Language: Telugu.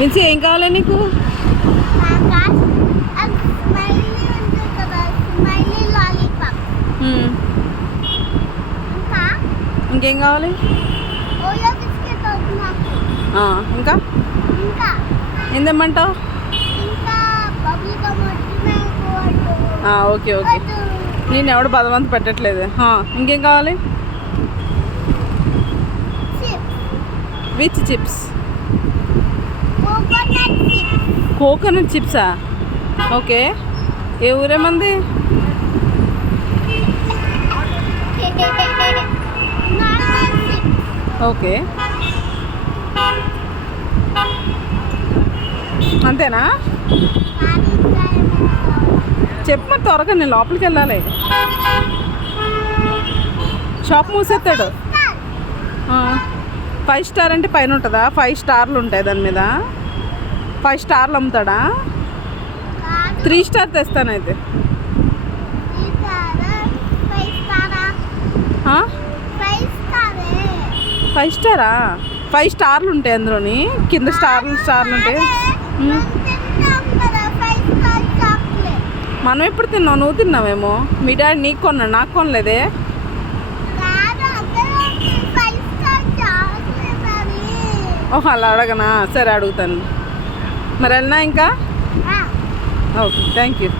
విన్సీ ఏం కావాలి నీకు? ఇంకేం కావాలి? ఇంకా ఏం తెమ్మంటావు? ఓకే ఓకే, నేను ఎవడు బలవంత పెట్టట్లేదు. ఇంకేం కావాలి? Which chips? కోకోనట్ చిప్సా? ఓకే. ఏ ఊరేమంది? ఓకే, అంతేనా? చెప్పు మరి త్వరగా, నేను లోపలికి వెళ్ళాలి. షాప్ మూసేస్తాడు. 5 స్టార్ అంటే పైన ఉంటుందా? 5 స్టార్లు ఉంటాయి దాని మీద. 5 స్టార్లు అమ్ముతాడా? 3 స్టార్ తెస్తానైతే. 5 స్టారా? 5 స్టార్లు ఉంటాయి అందులోని, కింద స్టార్లు ఉంటాయి. మనం ఎప్పుడు తిన్నావు? నువ్వు తిన్నావేమో. మీ డాడీ నీకు కొన్నాడు, నాకు కొనలేదే. ఓహో, అలా అడగనా? సరే అడుగుతాను. మరి వెళ్ళినా ఇంకా. Okay, thank you.